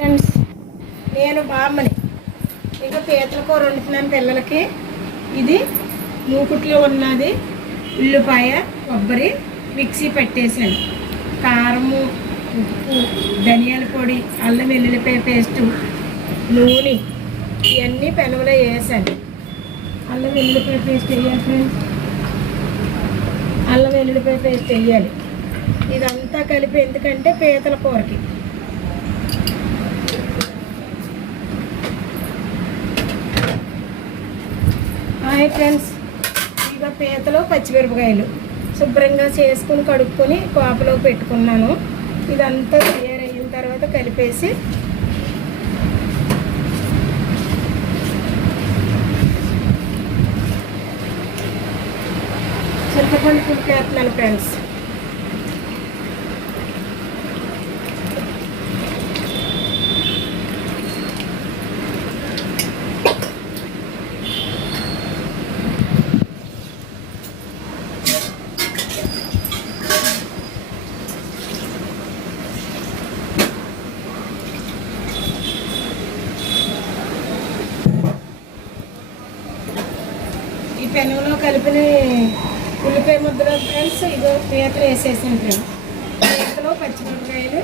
Friends, నేను బామ్మని ఇంకా పీతల కూర వండుతున్నాను పిల్లలకి. ఇది మూకుట్లో ఉన్నది ఉల్లిపాయ కొబ్బరి మిక్సీ పట్టేసాను. కారము, ఉప్పు, ధనియాల పొడి, అల్లం వెల్లుల్లిపాయ పేస్టు, నూనె ఇవన్నీ పెనంలో వేసాను. అల్లం వెల్లుల్లిపాయ పేస్ట్ వేయాలి ఫ్రెండ్స్, అల్లం వెల్లుల్లిపాయ పేస్ట్ వేయాలి. ఇదంతా కలిపి ఎందుకంటే పీతల కూరకి. హాయ్ ఫ్రెండ్స్, ఇక పీతలు పచ్చిమిరపకాయలు శుభ్రంగా చేసుకుని కడుక్కొని కోపలో పెట్టుకున్నాను. ఇదంతా తయారయిన తర్వాత కలిపేసి చింతపండు పులుపు వేస్తున్నాను ఫ్రెండ్స్. ఈ పెనంలో కలిపిన ఉల్లిపాయ ముద్దలో ఫ్రెండ్స్ ఇదో పీతలు వేసేసాను ఫ్రెండ్స్. పీతలో పచ్చిమిరపకాయలు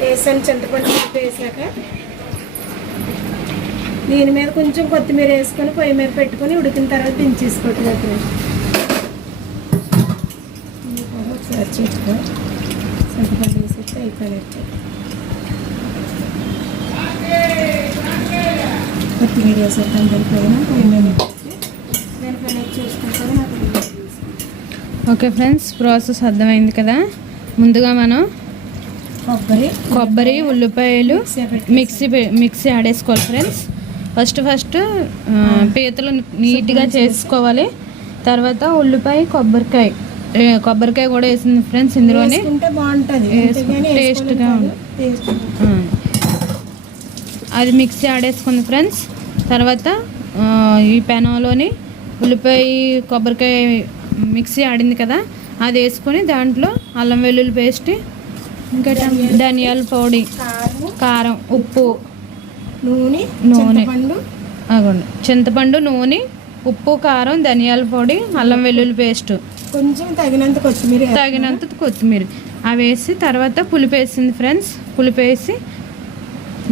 వేసాను, చింతపండు పులుపు వేసాక దీని మీద కొంచెం కొత్తిమీర వేసుకొని పొయ్యి మీద పెట్టుకొని ఉడికిన తర్వాత దించేసుకోవట్లేదు ఫ్రెండ్స్. ఒకసారి చెట్టుకో చింతపండు వేసేస్తే అయిపోయినట్టు. కొత్తిమీర వేసేద్దాం సరిపోయినా పొయ్యి మీద ఓకే ఫ్రెండ్స్, ప్రాసెస్ అర్థమైంది కదా. ముందుగా మనం కొబ్బరి ఉల్లిపాయలు మిక్సీ ఆడేసుకోవాలి ఫ్రెండ్స్. ఫస్ట్ పీతలు నీట్గా చేసుకోవాలి. తర్వాత ఉల్లిపాయ కొబ్బరికాయ కూడా వేసింది ఫ్రెండ్స్. ఇందులోనే టేస్ట్గా అది మిక్సీ ఆడేసుకుంది ఫ్రెండ్స్. తర్వాత ఈ పెనంలోని ఉల్లిపాయ కొబ్బరికాయ మిక్సీ ఆడింది కదా, అది వేసుకొని దాంట్లో అల్లం వెల్లుల్లి పేస్ట్, ఇంకా ధనియాల పొడి, కారం, ఉప్పు, నూనె అగోండి చింతపండు, నూనె, ఉప్పు, కారం, ధనియాల పొడి, అల్లం వెల్లుల్లి పేస్ట్, కొంచెం తగినంత కొత్తిమీర అవి వేసి తర్వాత పులుపు వేసింది ఫ్రెండ్స్. పులుపు వేసి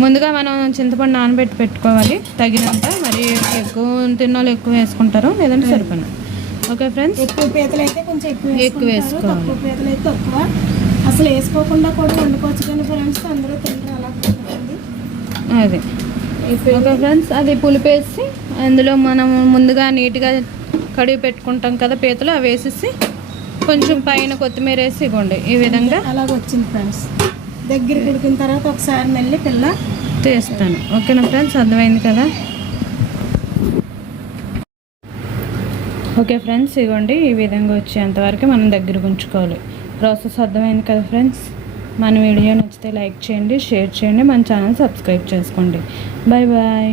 ముందుగా మనం చింతపండు నానబెట్టి పెట్టుకోవాలి తగినంత. మరి ఎక్కువ తిన్నాళ్ళు ఎక్కువ వేసుకుంటారు, లేదంటే సరిపోయినా. ఓకే ఫ్రెండ్స్, ఎక్కువ పీతలు అయితే కొంచెం ఎక్కువ వేసుకోవాలి, తక్కువ పీతలు అయితే తక్కువ. అసలు వేసుకోకుండా కూడా వండుకోవచ్చు కానీ ఫ్రెండ్స్ అందరూ తింటారు అలా ఉంటుంది. అది ఓకే ఫ్రెండ్స్, అది పులిపేసి అందులో మనం ముందుగా నీట్గా కడిగి పెట్టుకుంటాం కదా పీతలు, అవి వేసేసి కొంచెం పైన కొత్తిమీర వేసి ఇవ్వండి. ఈ విధంగా అలాగ వచ్చింది ఫ్రెండ్స్. దగ్గర ఉడికిన తర్వాత ఒకసారి మళ్ళీ తీస్తాను. ఓకేనా ఫ్రెండ్స్, అర్థమైంది కదా. ఓకే ఫ్రెండ్స్, ఇవ్వండి ఈ విధంగా వచ్చేంతవరకు మనం దగ్గర ఉంచుకోవాలి. ప్రాసెస్ అర్థమైంది కదా ఫ్రెండ్స్. మన వీడియో నచ్చితే లైక్ చేయండి, షేర్ చేయండి, మన ఛానల్ సబ్స్క్రైబ్ చేసుకోండి. Bye bye.